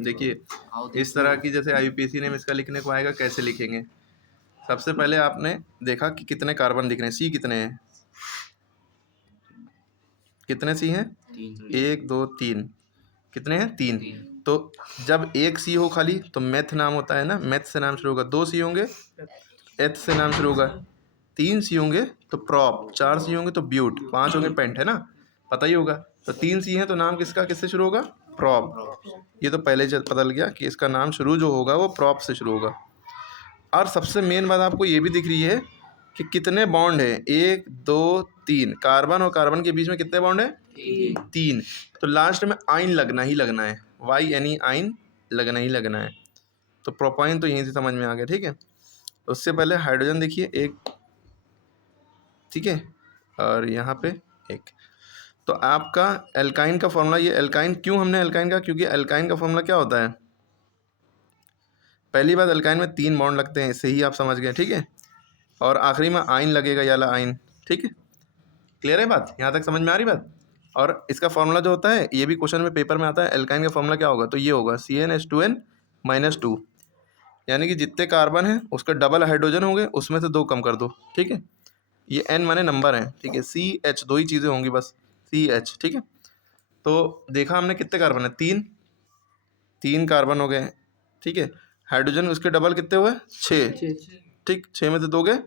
देखिए इस तरह की जैसे आईयूपीएसी नेम इसका लिखने को आएगा, कैसे लिखेंगे। सबसे पहले आपने देखा कि कितने कार्बन दिख रहे हैं, सी कितने हैं, कितने सी हैं, 1 2 3, कितने हैं 3। तो जब एक सी हो खाली तो मेथ नाम होता है ना, मेथ से नाम शुरू होगा। 2 सी होंगे एथ से नाम शुरू होगा। 3 सी होंगे तो प्रॉप, 4 सी होंगे तो ब्यूट, 5 होंगे पेंट, है ना, पता ही होगा। तो 3 सी हैं तो नाम किसका किससे शुरू होगा, प्रॉप। ये तो पहले पता लग गया कि इसका नाम शुरू जो होगा वो प्रॉप से शुरू होगा। और सबसे मेन बात आपको ये भी दिख रही है कि कितने बॉन्ड है, 1 2 3, कार्बन और कार्बन के बीच में कितने बॉन्ड है, 3। तो लास्ट में आइन लगना ही लगना है, वाई एन ई आइन लगना ही लगना है। तो प्रोपाइन तो यहीं से समझ में आ गया, ठीक है। उससे पहले हाइड्रोजन देखिए एक, ठीक है, और यहाँ पे एक। तो आपका एल्काइन का फॉर्मूला, ये एल्काइन क्यों हमने एल्काइन का, क्योंकि एल्काइन का फॉर्मूला क्या होता है, पहली बात एल्काइन में 3 बॉन्ड लगते हैं, इससे ही आप समझ गए, ठीक है। और आखिरी में आइन लगेगा, याला आइन, ठीक है। क्लियर है बात, यहाँ तक समझ में आ रही बात। और इसका फॉर्मूला जो होता है, ये भी क्वेश्चन में पेपर में आता है, एल्काइन का फॉर्मूला क्या होगा, तो ये होगा CnH2n-2, यानी कि जितने कार्बन हैं उसका डबल हाइड्रोजन होंगे, उसमें से 2 कम कर दो, ठीक है। ये n माने नंबर है, ठीक है, CH 2 ही चीज़ें होंगी बस, CH, ठीक है। तो देखा हमने कितने कार्बन है, 3 कार्बन हो गए, ठीक है। हाइड्रोजन उसके डबल कितने हुए, 6, ठीक, 6 में से 2 गए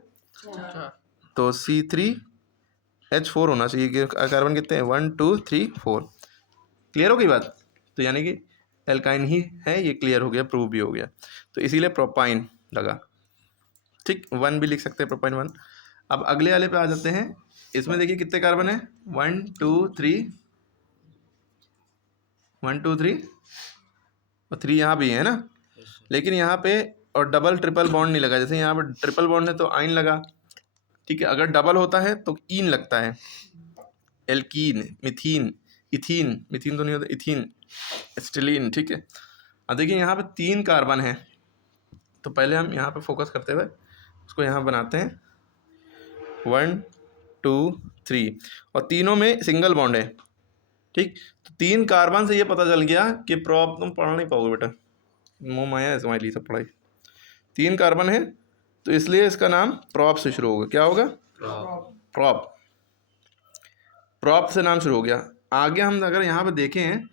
तो C3H4 होना चाहिए। कार्बन कितने हैं, 1 2 3 4। क्लियर हो गई बात। तो यानी कि एल्काइन ही है, ये क्लियर हो गया, प्रूव भी हो गया। तो इसीलिए प्रोपाइन लगा, ठीक, 1 भी लिख सकते हैं, प्रोपाइन 1। अब अगले वाले पे आ जाते हैं। इसमें देखिए कितने कार्बन है, 1 2 3, 1 2 3 और 3 यहाँ भी है ना, लेकिन यहाँ पे और डबल ट्रिपल बॉन्ड नहीं लगा। जैसे यहाँ पे ट्रिपल बॉन्ड है तो आइन लगा, ठीक है। अगर डबल होता है तो ईन लगता है, एल्कीन, मिथीन, इथीन, मिथीन तो नहीं होता, इथीन, एसिटिलीन, ठीक है। अब देखिए यहाँ पे 3 कार्बन है, तो पहले हम यहाँ पे फोकस करते हुए उसको यहाँ बनाते हैं, 1 2 3, और तीनों में सिंगल बॉन्ड है, ठीक। तो 3 कार्बन से ये पता चल गया कि प्रॉप, तुम पढ़ नहीं पाओगे बेटा, मुँह माया स्माइली सब पढ़ाई। 3 कार्बन है तो इसलिए इसका नाम प्रॉप से शुरू होगा, क्या होगा, प्रॉप। प्रॉप से नाम शुरू हो गया। आगे हम अगर यहाँ पे देखें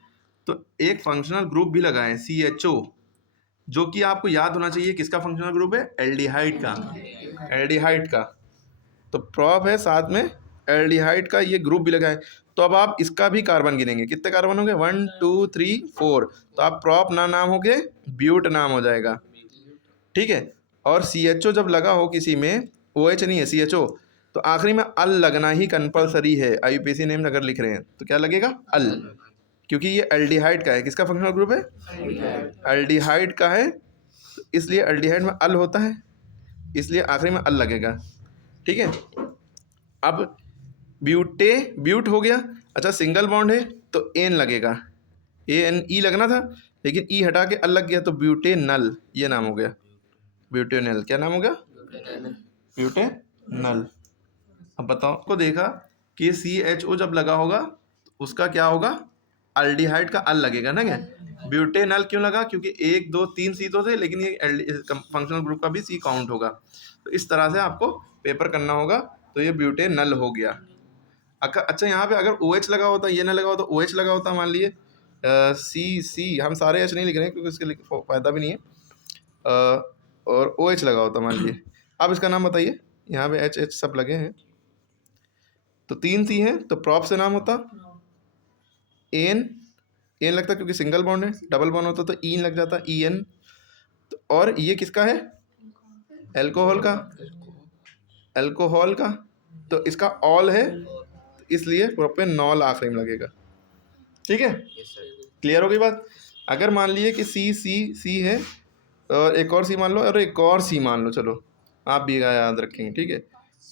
तो एक फंक्शनल ग्रुप भी लगा है, CHO, जो कि आपको याद होना चाहिए किसका फंक्शनल ग्रुप है, एल्डिहाइड का, एल्डिहाइड का। तो प्रॉप है, साथ में एल्डिहाइड का ये ग्रुप भी लगा है। तो अब आप इसका भी कार्बन गिनेंगे, कितने कार्बन होंगे, 1 2 3 4। तो आप प्रॉप नाम हो गए, ब्यूट नाम हो जाएगा, ठीक है। और CHO जब लगा हो किसी में, OH नहीं है CHO, तो आखिरी में अल लगना ही कंपलसरी है। आईयूपीएसी नेम अगर लिख रहे हैं तो क्या लगेगा, अल, क्योंकि ये एल्डिहाइड का है। किसका फंक्शनल ग्रुप है, एल्डिहाइड का है, तो इसलिए एल्डिहाइड में अल होता है, इसलिए आखिरी में अल लगेगा, ठीक है। अब ब्यूटे, ब्यूट हो गया, अच्छा सिंगल बॉन्ड है तो एन लगेगा, ANE लगना था, लेकिन ई हटा के अल लग गया, तो ब्यूटेनल ये नाम हो गया, ब्यूटेनल, क्या नाम हो गया, ब्यूटेनल। अब बताओ, को देखा कि CHO जब लगा होगा तो उसका क्या होगा, अल्डिहाइड का अल लगेगा ना, क्या ब्यूटेनल क्यों लगा, क्योंकि 1 2 3 सी तो थे, लेकिन ये फंक्शनल ग्रुप का भी C काउंट होगा। तो इस तरह से आपको पेपर करना होगा। तो ये ब्यूटेनल हो गया। अच्छा यहाँ पे अगर OH लगा होता, ये ना लगा होता, OH लगा होता, मान लिए C, हम सारे H नहीं लिख रहे हैं क्योंकि उसके फ़ायदा भी नहीं है, और OH लगा होता मान लिए। अब इसका नाम बताइए, यहाँ पे H सब लगे हैं, तो 3 सी हैं, तो प्रॉप से नाम होता एन, एन लगता क्योंकि सिंगल बॉन्ड है, डबल बॉन्ड होता तो ईन लग जाता, EN। तो और ये किसका है, एल्कोहल का, एल्कोहल का, तो इसका ऑल है, तो इसलिए प्रोपेनॉल आखिरी में लगेगा, ठीक है। क्लियर हो गई बात। अगर मान लिए कि C है और एक और C मान लो, और एक और C मान लो, चलो आप भी याद रखेंगे, ठीक है।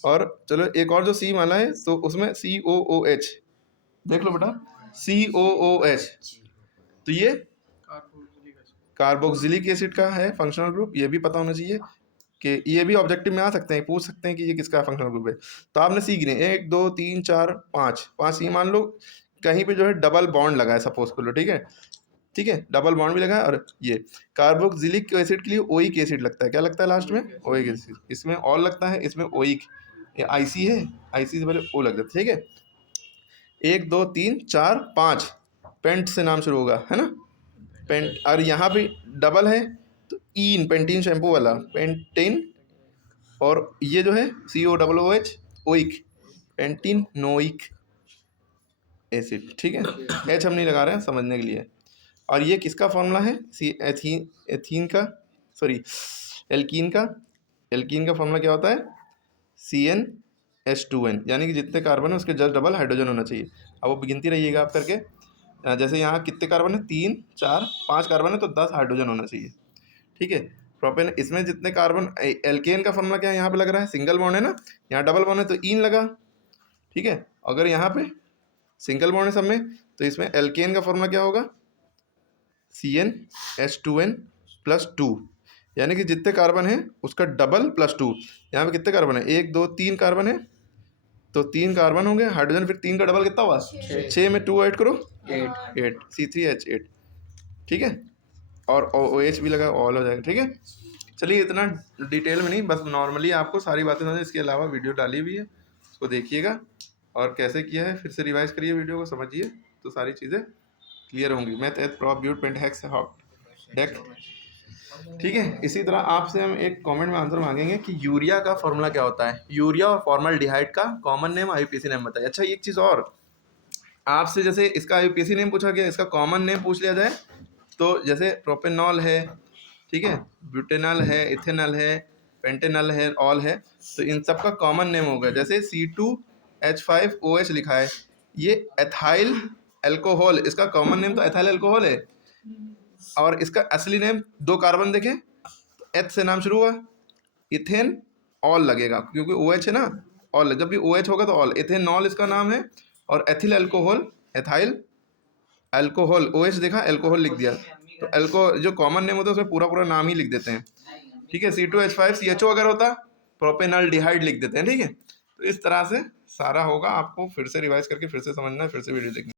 और चलो एक और जो C माना है तो उसमें COOH, देख लो बेटा, COOH, तो ये कार्बोक्सिलिक एसिड का है फंक्शनल ग्रुप। ये भी पता होना चाहिए कि ये भी ऑब्जेक्टिव में आ सकते हैं, पूछ सकते हैं कि ये किसका फंक्शनल ग्रुप है। तो आपने सी गिने, 1 2 3 4 5 5 सी मान लो, कहीं पे जो है डबल बॉन्ड लगा है सपोज कर लो, ठीक है। ठीक है, डबल बॉन्ड भी लगा है। और ये कार्बोक्सिलिक एसिड के लिए ओइक एसिड लगता है, क्या लगता है लास्ट में? Oic acid. इसमें ऑल लगता है, इसमें ओइक, ये आईसी है, आईसी से पहले ओ लग जाता है। ठीक है, 1 2 3 4 5 पेंट से नाम शुरू होगा, है ना, पेंट। और यहाँ पे डबल है तो ईन, पेंटीन शैम्पू वाला पेंटेन। और ये जो है COOH ओइक, पेंटीन नोइक एसिड। ठीक है, एच हम नहीं लगा रहे हैं समझने के लिए। और ये किसका फॉर्मूला है? एथीन का, सॉरी एल्कीन का। एल्कीन का फॉर्मूला क्या होता है? CnH2n, यानी कि जितने कार्बन है उसके जस्ट डबल हाइड्रोजन होना चाहिए। अब वो गिनती रहिएगा आप करके, जैसे यहाँ कितने कार्बन है? 3 4 5 कार्बन है तो 10 हाइड्रोजन होना चाहिए। ठीक है, प्रोपेन, इसमें जितने कार्बन, एल्केन का फॉर्मूला क्या है? यहाँ पे लग रहा है, सिंगल बॉन्ड है ना, यहाँ डबल बॉन्ड है तो ईन लगा। ठीक है, अगर यहाँ पे सिंगल बॉन्ड है सब में तो इसमें एल्केन का फॉर्मूला क्या होगा? CnH2n +2, यानी कि जितने कार्बन है उसका डबल +2। यहाँ पे कितने कार्बन है? 1 2 3 कार्बन है तो 3 कार्बन होंगे, हाइड्रोजन फिर 3 का डबल कितना हुआ? 6 में 2 ऐड करो 8 C3H8। ठीक है, और OH भी लगा, ऑल हो जाएगा। ठीक है, चलिए इतना डिटेल में नहीं, बस नॉर्मली आपको सारी बातें समझ। इसके अलावा वीडियो डाली हुई है, उसको देखिएगा और कैसे किया है फिर से रिवाइज करिए, वीडियो को समझिए तो सारी चीज़ें क्लियर होंगी। मैथ एथ प्रॉप ब्यूट पेंट हैक्स डेक। ठीक है, इसी तरह आपसे हम एक कमेंट में आंसर मांगेंगे कि यूरिया का फॉर्मूला क्या होता है? यूरिया और फॉर्मल्डिहाइड का कॉमन नेम, IUPAC नेम बताइए। अच्छा, एक चीज़ और आपसे, जैसे इसका IUPAC नेम पूछा गया, इसका कॉमन नेम पूछ लिया जाए तो जैसे प्रोपेनॉल है, ठीक है, ब्यूटेनॉल है, इथेनॉल है, पेंटेनॉल है, ऑल है, तो इन सब का कॉमन नेम होगा। जैसे C2H5OH लिखा है, ये एथाइल एल्कोहल, इसका कॉमन नेम तो एथाइल एल्कोहल है। और इसका असली नेम, 2 कार्बन देखें तो एच से नाम शुरू हुआ, इथेन ऑल लगेगा क्योंकि OH है ना, ऑल, जब भी OH होगा तो ऑल। इथेनॉल इसका नाम है, और ethyl alcohol, ethyl alcohol, OH देखा, अल्कोहल लिख दिया, तो अल्को जो कॉमन नेम होता है उसमें पूरा पूरा नाम ही लिख देते हैं। ठीक है, C2H5CHO अगर होता प्रोपेनॉल्डिहाइड लिख देते हैं। ठीक है, तो इस तरह से सारा होगा, आपको फिर से रिवाइज करके फिर से समझना है, फिर से वीडियो देखना।